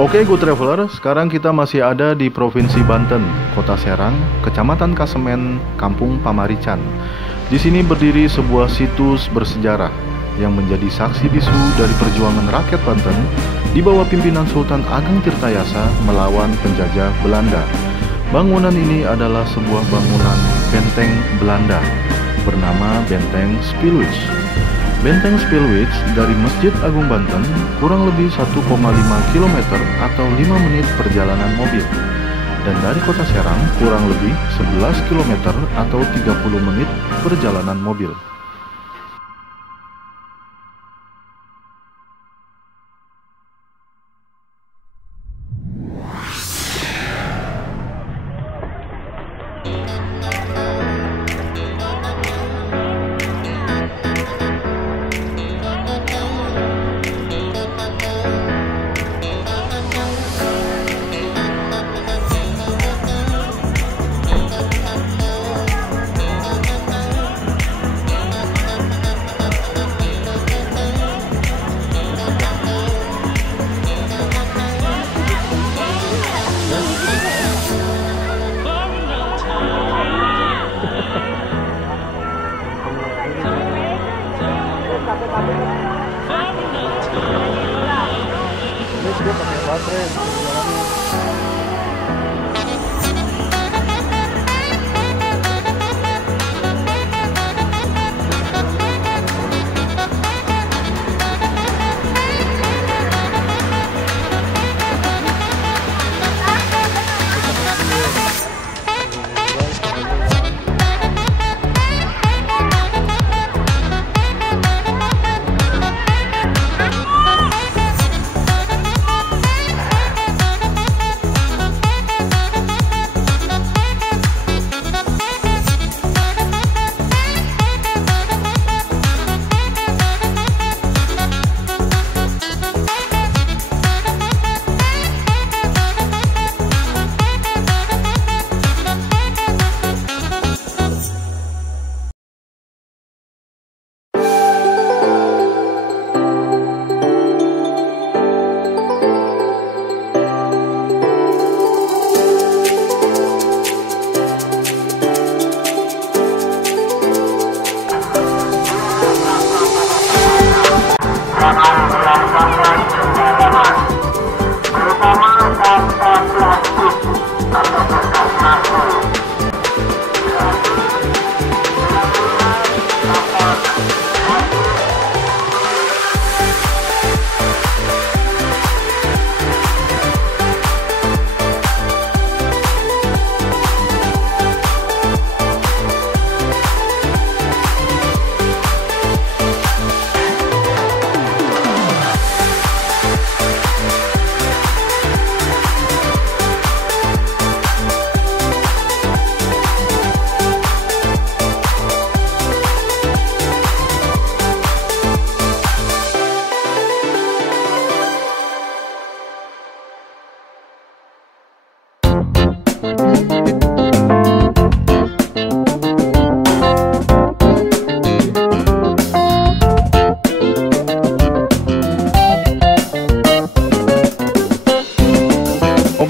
Oke, Good Traveler, sekarang kita masih ada di Provinsi Banten, Kota Serang, Kecamatan Kasemen, Kampung Pamarican. Di sini berdiri sebuah situs bersejarah yang menjadi saksi bisu dari perjuangan rakyat Banten di bawah pimpinan Sultan Ageng Tirtayasa melawan penjajah Belanda. Bangunan ini adalah sebuah bangunan benteng Belanda bernama Benteng Spilwitz. Benteng Spilwitz dari Masjid Agung Banten kurang lebih 1,5 km atau 5 menit perjalanan mobil. Dan dari Kota Serang kurang lebih 11 km atau 30 menit perjalanan mobil. Dia pakai baterai.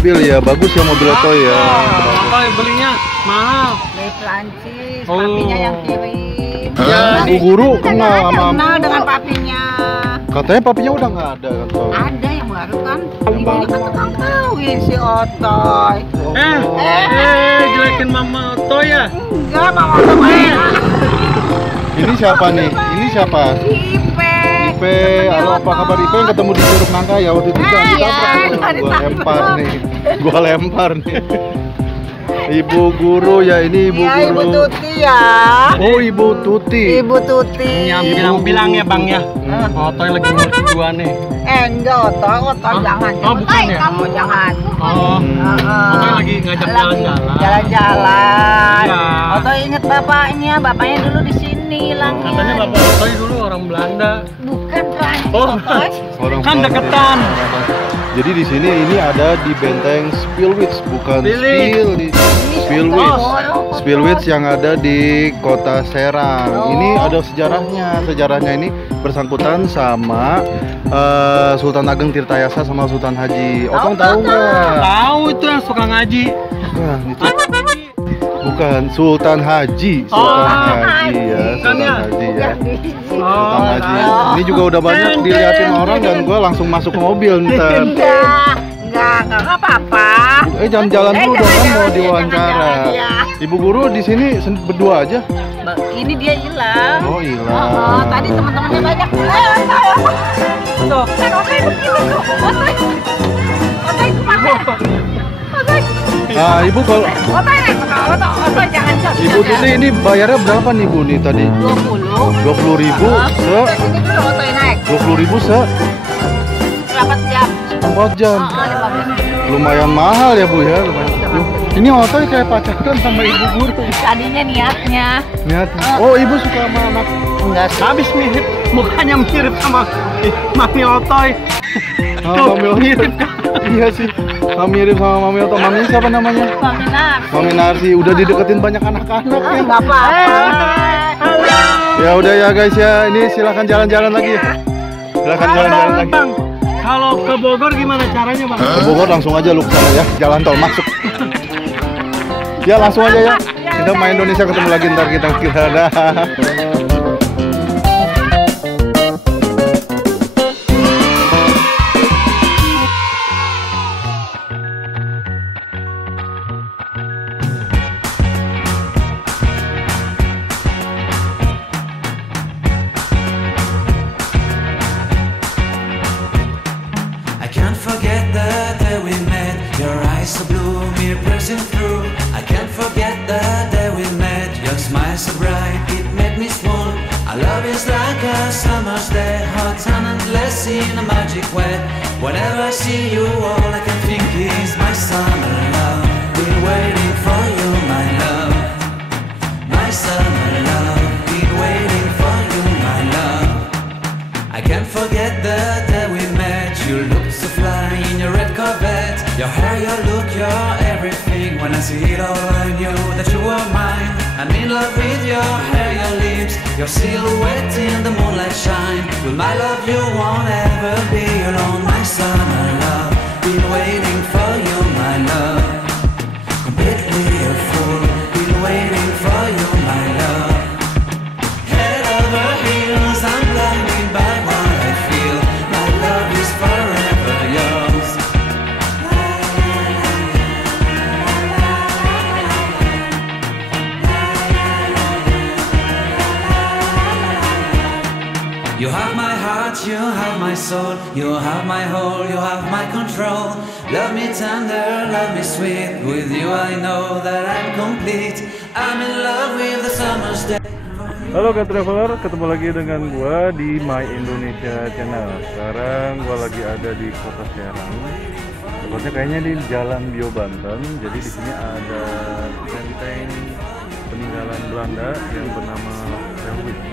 Mobil ya, bagus ya mobil Oto ya. Apa belinya mahal? Dari Perancis, papinya yang kirim. Ya, Bu Guru kenal sama. Kenal dengan papinya. Katanya papinya udah nggak ada kan? Ada yang baru kan. Ini kan tukang kawin si Otoy. Jelekin Mama Oto ya? Enggak, Mama Oto enak. Ini siapa nih? Ini siapa? Ipe. Ipe, halo apa kabar Ipe? Yang ketemu di Curug Nangka ya waktu itu kan gua lempar nih. Gua lempar nih. Ibu Guru ya, ini Ibu Ya, Guru. Ibu Tuti ya. Oh, Ibu Tuti. Ibu Tuti. Bilang ya Bang ya. Oto lagi ngurus gua nih. Enggak, Oto jangan. Oh, bukan ya? Kamu jangan. Oh. Oto lagi ngajak jalan-jalan. Jalan-jalan. Iya. Oto inget bapaknya dulu di sini. ini hilangnya. Katanya Bapak Otoy dulu orang Belanda. Bukan Prancis. Oh, Orang kan Belanda. deketan. Jadi di sini ini ada di benteng Spielwitz, bukan Spielwitz. Spielwitz. Oh. Spielwitz yang ada di Kota Serang. Oh. Ini ada sejarahnya. Sejarahnya ini bersangkutan sama Sultan Ageng Tirtayasa sama Sultan Haji. Otong tahu nggak? Tahu itu yang suka ngaji. Bukan, itu bukan Sultan Haji. Sultan Haji ya, Bukan Sultan ya? Haji ya. Sultan Oh, Haji. Ini juga udah banyak dilihatin orang dan gue langsung masuk mobil ntar. Enggak apa-apa. Jangan jalan dulu dong, kan mau diwawancara. jangan, ya. Ibu guru di sini berdua aja. Ini dia hilang. Oh, hilang. Oh, tadi teman-temannya banyak. Tuh, kan Otoy begitu tuh. Otoy kemana? Otoy. Nah, ibu kalau Otoy naik ke Otoy jangan jatuh. ibu Tuti ini bayarnya berapa nih bu nih tadi? 20. 20.000 se Sini dulu Otoy naik. 20.000 se Berapa jam? 4 jam. Oh, 15. Lumayan mahal ya bu ya. Lumayan. Ini Otoy kayak pacaran sama ibu guru. Tadinya niatnya. Lihat. Oh, ibu suka sama anak. Enggak sih. Habis mirip, mukanya mirip sama Mami Otoy. Oh, Mami Otoy. Mirip kan? Iya sih. Mirip sama Mami Otoy. Mami siapa namanya? Paminar. Mami Narsi. Udah dideketin banyak anak-anak ya. Enggak apa-apa. Ya udah ya guys ya. Ini silahkan jalan-jalan lagi. Silahkan jalan-jalan lagi. Bang, kalau ke Bogor gimana caranya bang? Ke Bogor langsung aja lu ke sana ya. Jalan tol masuk. Ya langsung aja ya. Kita main Indonesia ketemu lagi ntar kita dah. I can't forget the day we met. Your eyes so blue, me pressing through. I can't forget the day we met. Your smile so bright, it made me swoon. Our love is like a summer's day, hot and endless in a magic way. Whenever I see you, all I can think is my summer love. Been waiting for you, my love. My summer love. Been waiting for you, my love. I can't forget the day we met. You looked so fly in your red Corvette. Your hair, your look, your everything. When I see it all, I knew that you were mine. I'm in love with your hair, your lips, your silhouette in the moonlight shine. With my love, you won't ever be alone. My summer love, been waiting for you, my love. Completely a fool, been waiting for you, my love. Head over heels, I'm blinded by what I feel. My love is forever yours. You have my heart, you have my soul, you have my whole, you have my control. Love me tender, love me sweet. With you I know that I'm complete. I'm in love with the summer's day. Halo Cat Traveler, ketemu lagi dengan gua di My Indonesia Channel. Sekarang gua lagi ada di Kota Serang. Tepatnya kayaknya di Jalan Bio Banten. Jadi di sini ada benteng peninggalan Belanda yang bernama Spielwitz.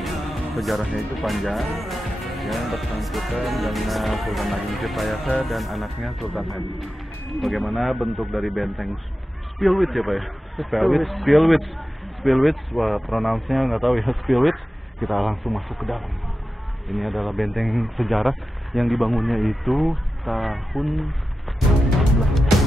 Sejarahnya itu panjang, yang bersangkutan dengan Sultan Ageng Tirtayasa dan anaknya Sultan Haji. Bagaimana bentuk dari benteng Spielwitz ya Pak ya? Spielwitz, wah pronounce-nya nggak tahu ya, Spielwitz. Kita langsung masuk ke dalam. Ini adalah benteng sejarah yang dibangunnya itu tahun 15.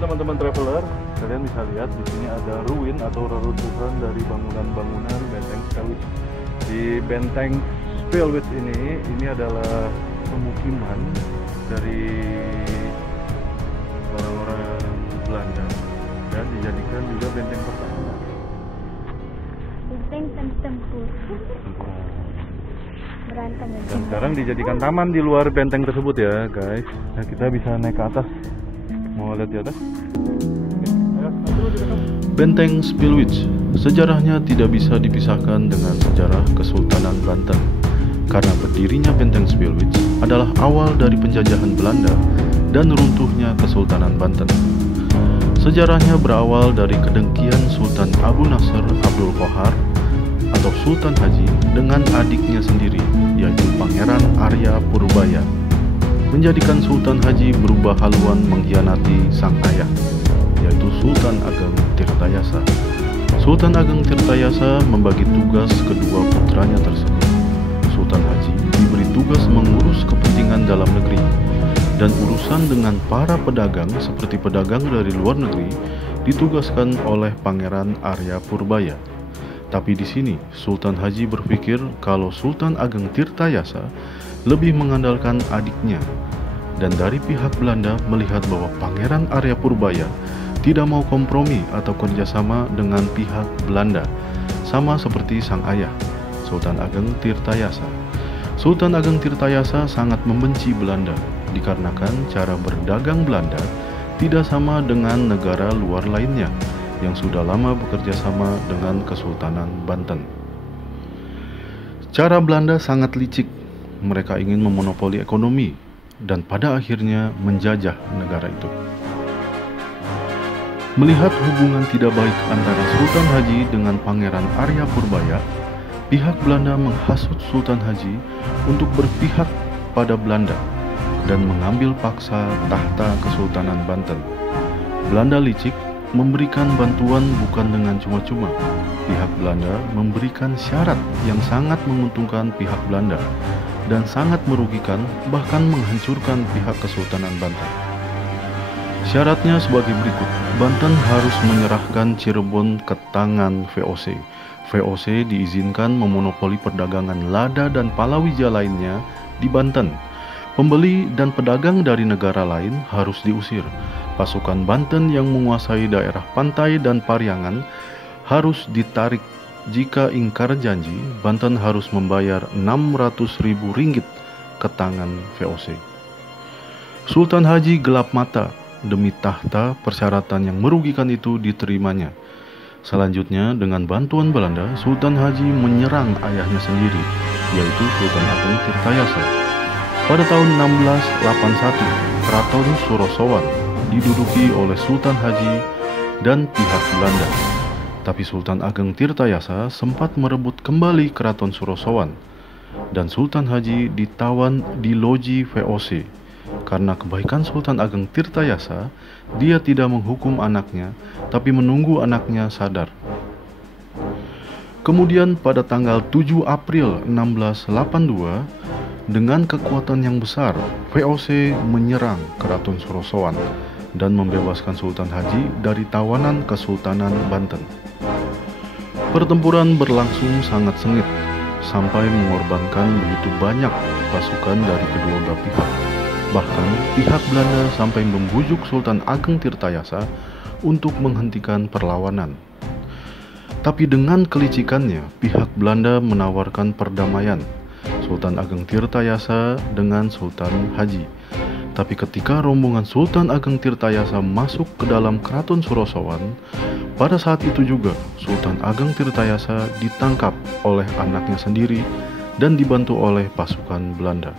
Teman-teman traveler, kalian bisa lihat di sini ada ruin atau reruntuhan dari bangunan-bangunan benteng Spielwitz. Di benteng Spielwitz ini adalah pemukiman dari orang-orang Belanda dan dijadikan juga benteng pertahanan. Benteng tempur. Berantem. Dan sekarang dijadikan taman di luar benteng tersebut ya guys. Nah kita bisa naik ke atas. Mau lihat di atas? Benteng Spilwitz sejarahnya tidak bisa dipisahkan dengan sejarah Kesultanan Banten, karena berdirinya Benteng Spilwitz adalah awal dari penjajahan Belanda dan runtuhnya Kesultanan Banten. Sejarahnya berawal dari kedengkian Sultan Abu Nasr Abdul Qahar atau Sultan Haji dengan adiknya sendiri, yaitu Pangeran Arya Purbaya, menjadikan Sultan Haji berubah haluan mengkhianati sang ayah, yaitu Sultan Ageng Tirtayasa. Sultan Ageng Tirtayasa membagi tugas kedua putranya tersebut. Sultan Haji diberi tugas mengurus kepentingan dalam negeri, dan urusan dengan para pedagang seperti pedagang dari luar negeri ditugaskan oleh Pangeran Arya Purbaya. Tapi di sini Sultan Haji berpikir kalau Sultan Ageng Tirtayasa lebih mengandalkan adiknya, dan dari pihak Belanda melihat bahwa Pangeran Arya Purbaya tidak mau kompromi atau kerjasama dengan pihak Belanda, sama seperti sang ayah, Sultan Ageng Tirtayasa. Sultan Ageng Tirtayasa sangat membenci Belanda, dikarenakan cara berdagang Belanda tidak sama dengan negara luar lainnya yang sudah lama bekerja sama dengan Kesultanan Banten. Cara Belanda sangat licik, mereka ingin memonopoli ekonomi dan pada akhirnya menjajah negara itu. Melihat hubungan tidak baik antara Sultan Haji dengan Pangeran Arya Purbaya, pihak Belanda menghasut Sultan Haji untuk berpihak pada Belanda dan mengambil paksa tahta Kesultanan Banten. Belanda licik, memberikan bantuan bukan dengan cuma-cuma. Pihak Belanda memberikan syarat yang sangat menguntungkan pihak Belanda dan sangat merugikan, bahkan menghancurkan pihak Kesultanan Banten. Syaratnya sebagai berikut: Banten harus menyerahkan Cirebon ke tangan VOC. VOC diizinkan memonopoli perdagangan lada dan palawija lainnya di Banten. Pembeli dan pedagang dari negara lain harus diusir. Pasukan Banten yang menguasai daerah pantai dan Pariangan harus ditarik. Jika ingkar janji, Banten harus membayar 600.000 ringgit ke tangan VOC. Sultan Haji gelap mata. Demi tahta, persyaratan yang merugikan itu diterimanya. Selanjutnya, dengan bantuan Belanda, Sultan Haji menyerang ayahnya sendiri, yaitu Sultan Ageng Tirtayasa. Pada tahun 1681, Keraton Surosowan diduduki oleh Sultan Haji dan pihak Belanda. Tapi Sultan Ageng Tirtayasa sempat merebut kembali Keraton Surosowan, dan Sultan Haji ditawan di loji VOC. Karena kebaikan Sultan Ageng Tirtayasa, dia tidak menghukum anaknya, tapi menunggu anaknya sadar. Kemudian pada tanggal 7 April 1682, dengan kekuatan yang besar, VOC menyerang Keraton Surosowan dan membebaskan Sultan Haji dari tawanan Kesultanan Banten. Pertempuran berlangsung sangat sengit, sampai mengorbankan begitu banyak pasukan dari kedua belah pihak. Bahkan pihak Belanda sampai membujuk Sultan Ageng Tirtayasa untuk menghentikan perlawanan. Tapi dengan kelicikannya, pihak Belanda menawarkan perdamaian Sultan Ageng Tirtayasa dengan Sultan Haji. Tapi ketika rombongan Sultan Ageng Tirtayasa masuk ke dalam Keraton Surosowan, pada saat itu juga Sultan Ageng Tirtayasa ditangkap oleh anaknya sendiri dan dibantu oleh pasukan Belanda.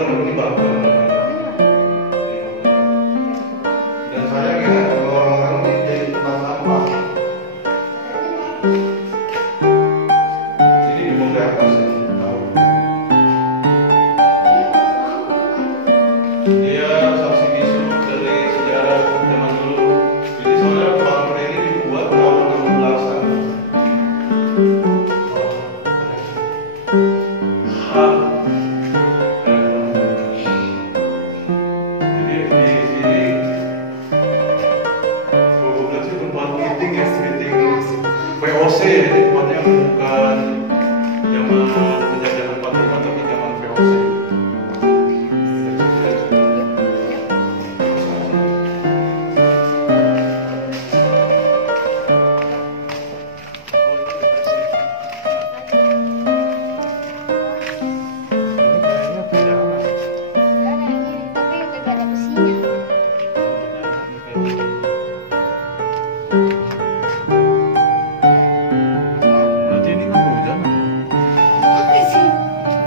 bukan ini bunker. Dan sayangnya orang-orang ini jadi tempat sampah. Ini dibongkar atas ya, tahu. Dia saksi bisu dari sejarah zaman dulu. Jadi sebenarnya bunker ini dibuat tahun 16-an. Jadi di sini sebetulnya sih tempat meeting ya, meeting VOC. Jadi tempatnya bukan zaman penjajahan Banten, tapi zaman VOC. Berarti ini kan kehujanan ya?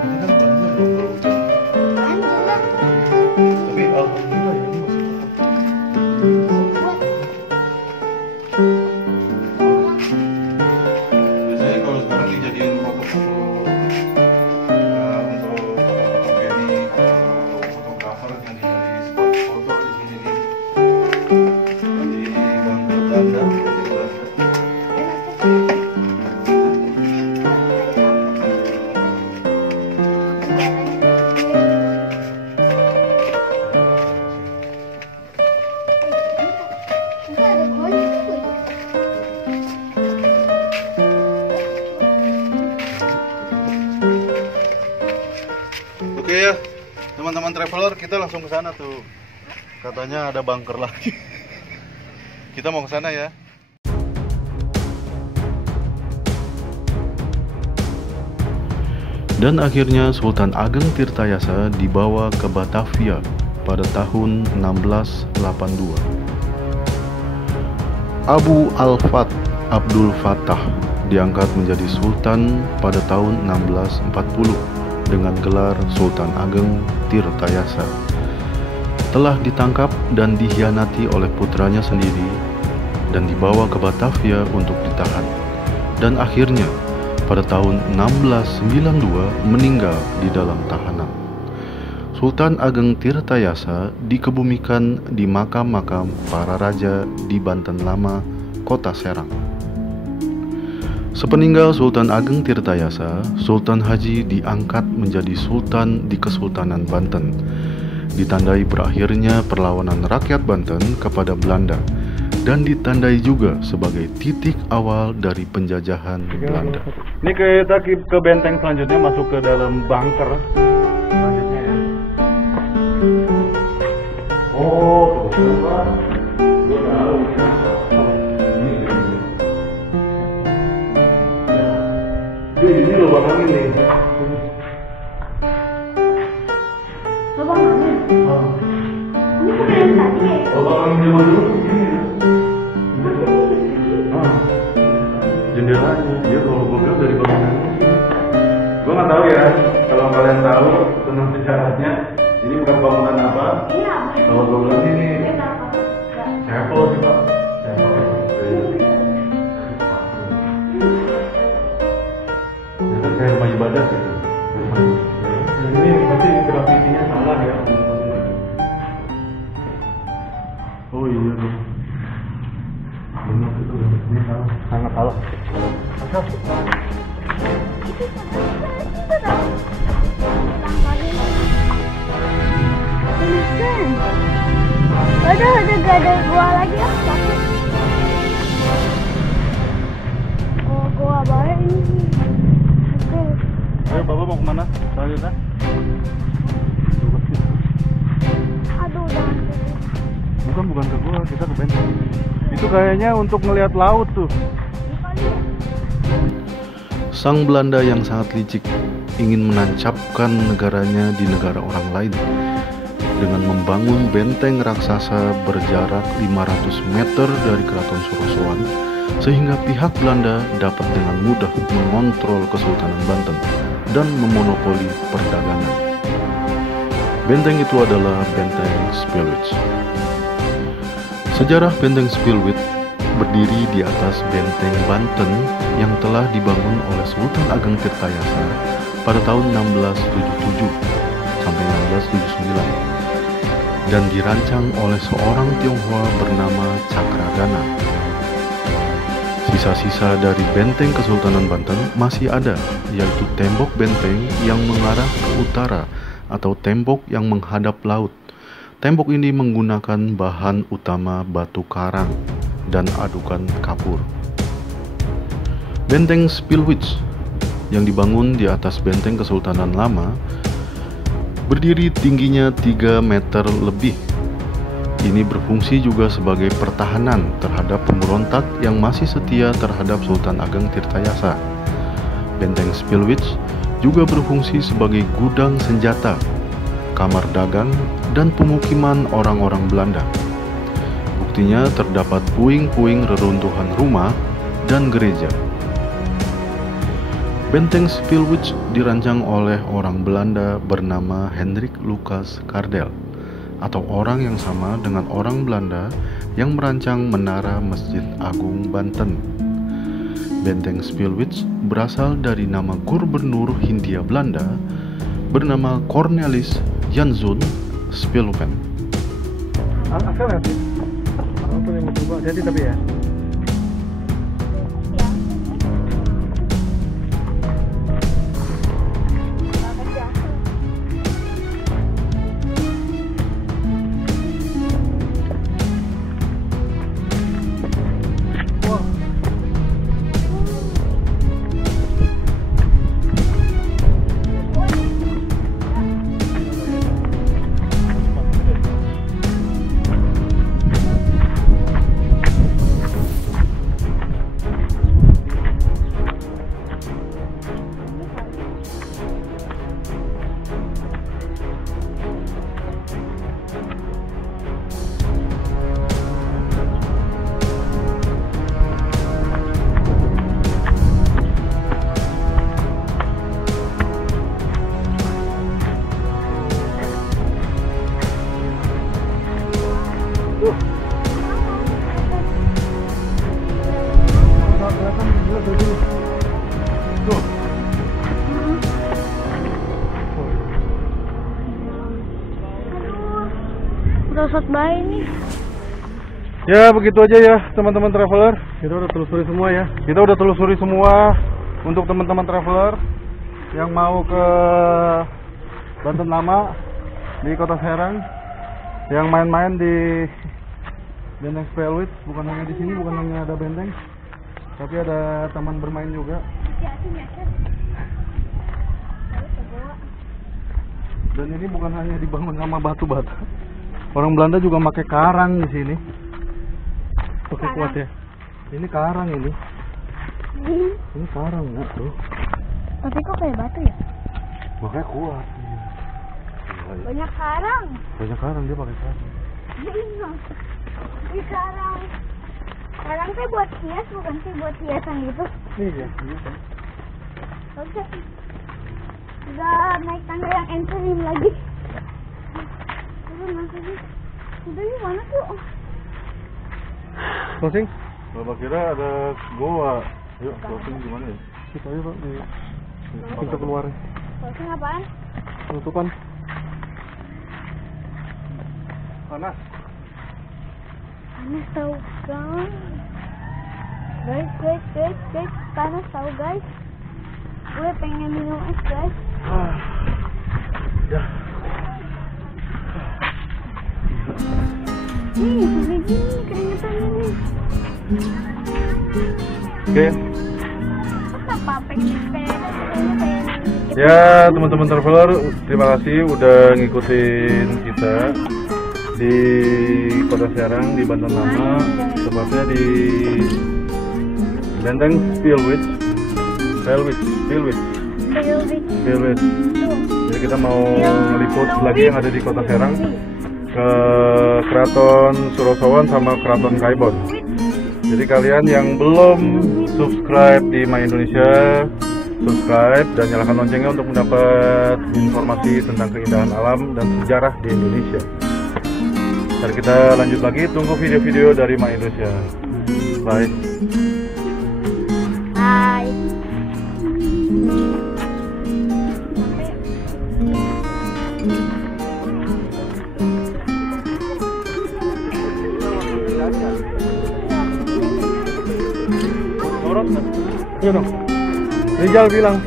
Ini kan banjir dong kalau hujan. Tapi alhamdulillah ya, ini masih biasanya kalau sekarang dijadiin foto-foto untuk foto-foto wedding atau fotografer yang jadi spot foto di sini nih di Bunker Belanda, di Belanda. Oke ya, teman-teman traveler, kita langsung ke sana tuh. Katanya ada bunker lagi. Kita mau ke sana ya. Dan akhirnya Sultan Ageng Tirtayasa dibawa ke Batavia pada tahun 1682. Abu Al-Fat Abdul Fattah diangkat menjadi sultan pada tahun 1640 dengan gelar Sultan Ageng Tirtayasa. Telah ditangkap dan dikhianati oleh putranya sendiri dan dibawa ke Batavia untuk ditahan. Dan akhirnya pada tahun 1692 meninggal di dalam tahanan. Sultan Ageng Tirtayasa dikebumikan di makam-makam para raja di Banten Lama, Kota Serang. Sepeninggal Sultan Ageng Tirtayasa, Sultan Haji diangkat menjadi sultan di Kesultanan Banten, ditandai berakhirnya perlawanan rakyat Banten kepada Belanda, dan ditandai juga sebagai titik awal dari penjajahan Belanda. Ini kita ke benteng selanjutnya, masuk ke dalam bunker selanjutnya ya. Oh, tuh Pak. Gua tahu ini lubang angin nih. Lubang angin? Ini bukan yang tadi ya? Lubang angin zaman dulu begini ya. Jendelanya, dia kalau gue bilang dari bangunan. Gue nggak tahu ya, kalau kalian tahu tentang sejarahnya, ini bukan bangunan apa? Iya. Kalau gue bilang ini Kenapa? chapel sih Pak. Chapel. Ini kan kayak rumah ibadah gitu. Dan ini pasti grafitinya salah ya. Oh iya tuh. Benar itu, ini salah. Sangat salah. Tulisan. Udah gak ada gua lagi ya. Oh, gua baik ini. Oke. Ayo Bapak mau kemana? Selanjutnya? Aduh, jangan. Bukan ke gua, kita ke benteng. Itu kayaknya untuk ngelihat laut tuh. Sang Belanda yang sangat licik ingin menancapkan negaranya di negara orang lain dengan membangun benteng raksasa berjarak 500 meter dari Keraton Sorosoan, sehingga pihak Belanda dapat dengan mudah mengontrol Kesultanan Banten dan memonopoli perdagangan. Benteng itu adalah Benteng Spielwitz. Sejarah Benteng Spielwitz berdiri di atas Benteng Banten yang telah dibangun oleh Sultan Ageng Tirtayasa pada tahun 1677 sampai 1679 dan dirancang oleh seorang Tionghoa bernama Cakradana. Sisa-sisa dari benteng Kesultanan Banten masih ada, yaitu tembok benteng yang mengarah ke utara atau tembok yang menghadap laut. Tembok ini menggunakan bahan utama batu karang dan adukan kapur. Benteng Spielwitz yang dibangun di atas benteng Kesultanan Lama berdiri tingginya 3 meter lebih. Ini berfungsi juga sebagai pertahanan terhadap pemberontak yang masih setia terhadap Sultan Ageng Tirtayasa. Benteng Spielwitz juga berfungsi sebagai gudang senjata, kamar dagang, dan pemukiman orang-orang Belanda. Buktinya terdapat puing-puing reruntuhan rumah dan gereja. Benteng Spielwitz dirancang oleh orang Belanda bernama Hendrik Lucas Kardel, atau orang yang sama dengan orang Belanda yang merancang menara Masjid Agung Banten. Benteng Spielwitz berasal dari nama gubernur Hindia Belanda bernama Cornelis Janszoon Spielpen. Asal ya sih? Orang tuh yang mau coba, hati-hati tapi ya. Rosot bayi nih. Ya begitu aja ya teman-teman traveler. Kita udah telusuri semua ya. Kita udah telusuri semua untuk teman-teman traveler yang mau ke Banten Lama di Kota Serang, yang main-main di Benteng Spielwitz. Bukan hanya di sini, bukan hanya ada benteng, tapi ada taman bermain juga. Dan ini bukan hanya dibangun sama batu bata. Orang Belanda juga pakai karang di sini. Pakai kuat ya. Ini karang ini. Ini karang ya tuh. Tapi kok kayak batu ya? Makanya kuat. Banyak karang. Banyak karang, dia pakai karang. Ini karang. Karang tuh buat hias bukan sih, buat hiasan gitu. Iya. Oke. Udah naik tangga yang entering lagi. Udah di mana tuh? Closing? Bapak kira ada goa. Yuk, closing gimana ya? Kita aja Pak, di pintu keluar. Closing apaan? Penutupan. Panas. Panas tau guys. Guys, panas tau guys. Gue pengen minum es guys. Ya. Sampai gini keringetan ini. Oke. Kenapa pengen sepeda? Ya teman-teman traveler, terima kasih udah ngikutin kita di Kota Serang di Banten Lama, tepatnya di Benteng Spielwitz. Jadi kita mau meliput lagi yang ada di Kota Serang, ke Keraton Surosowan sama Keraton Kaibon. Jadi kalian yang belum subscribe di My Indonesia, subscribe dan nyalakan loncengnya untuk mendapat informasi tentang keindahan alam dan sejarah di Indonesia. Dan kita lanjut lagi, tunggu video-video dari Ma Indonesia. Bye. Hai. Iya dong. Rizal bilang.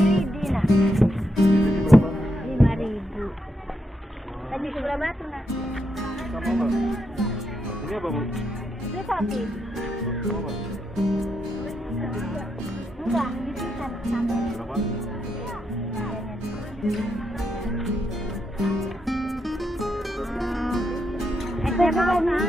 Lidi nah. 5.000. Tadi sebelah batu nak. Sama Mbak. Ini apa, Bu? Itu sapi. Enggak, itu sama. Berapa? Saya mau nak.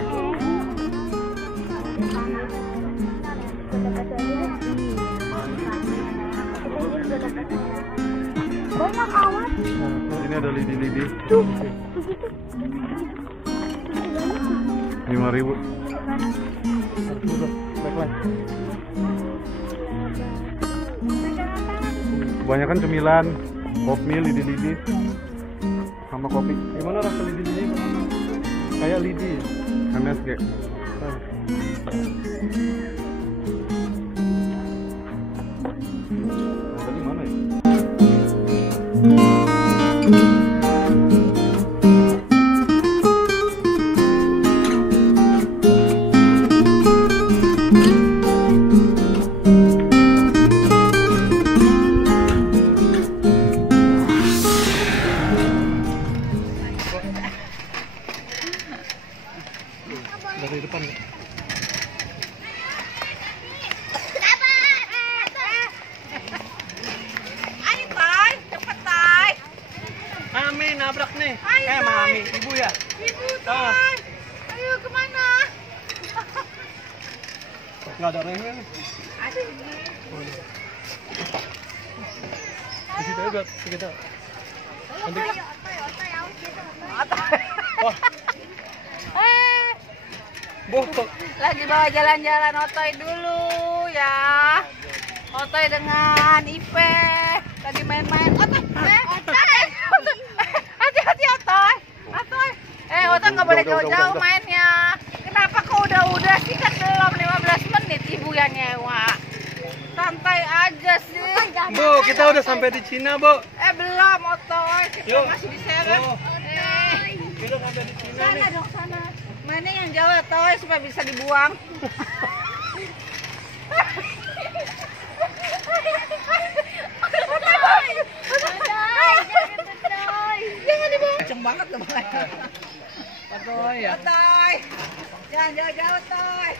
Banyak awan. Ini ada lidi-lidi. 5.000. Kebanyakan cemilan, kopi, lidi-lidi, sama kopi. Gimana rasa lidi-lidi? Kayak lidi, MSG. Tadi mana ya? Dari depan ya? Ayo Tay, cepet Tay. Mami nabrak nih. Ayo, Mami, ibu ya? Ibu Tay. Ayo kemana? Nggak ada remnya nih. Aduh. Di situ aja kita. Nanti. Wah. Bohong. Lagi bawa jalan-jalan Otoy dulu ya. Otoy dengan Ipe lagi main-main. Otoy, hati-hati Otoy. Otoy, Otoy nggak boleh jauh-jauh mainnya. Kenapa kau udah sih, kan belum 15 menit ibu yang nyewa. Santai aja sih. Bu, kita udah sampai di Cina, Bu. Belum Otoy, kita Yuk. masih di Serang. Oh. Kita sampai di Cina Sana nih. dong, sana. Mainnya yang jauh Otoy supaya bisa dibuang. Kenceng banget tuh mulai. Otoy ya. Otoy, jangan jauh-jauh Otoy.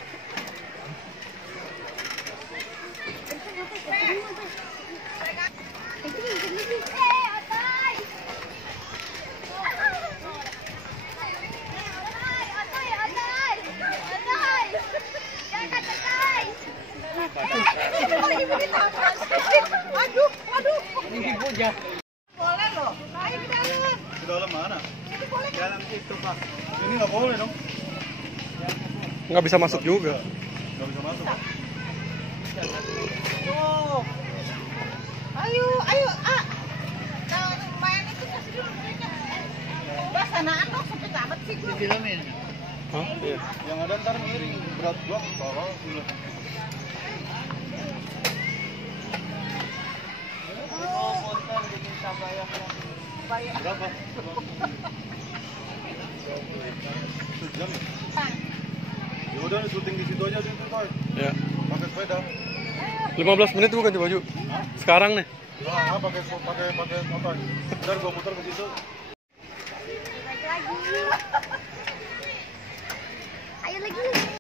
Aduh. Ibu ya. Boleh loh. Ayo ke dalam. Ke dalam mana? Ini boleh. Dalam itu, Pak. Ini nggak boleh dong. Nggak bisa masuk juga. Nggak bisa masuk. Tuh. Ayo. Nah, main itu kasih dulu mereka. Wah, sanaan dong, sempit amat sih gua. Filmin. Hah? Iya. Yang ada ntar miring, berat gua bawa dulu. Berapa? Sejam ya? Ya udah syuting di situ aja sih Toy. Ya. Pakai sepeda. 15 menit bukan coba, Ju. Sekarang nih. Nah, pakai apa? Ntar gua muter ke situ. Lagi.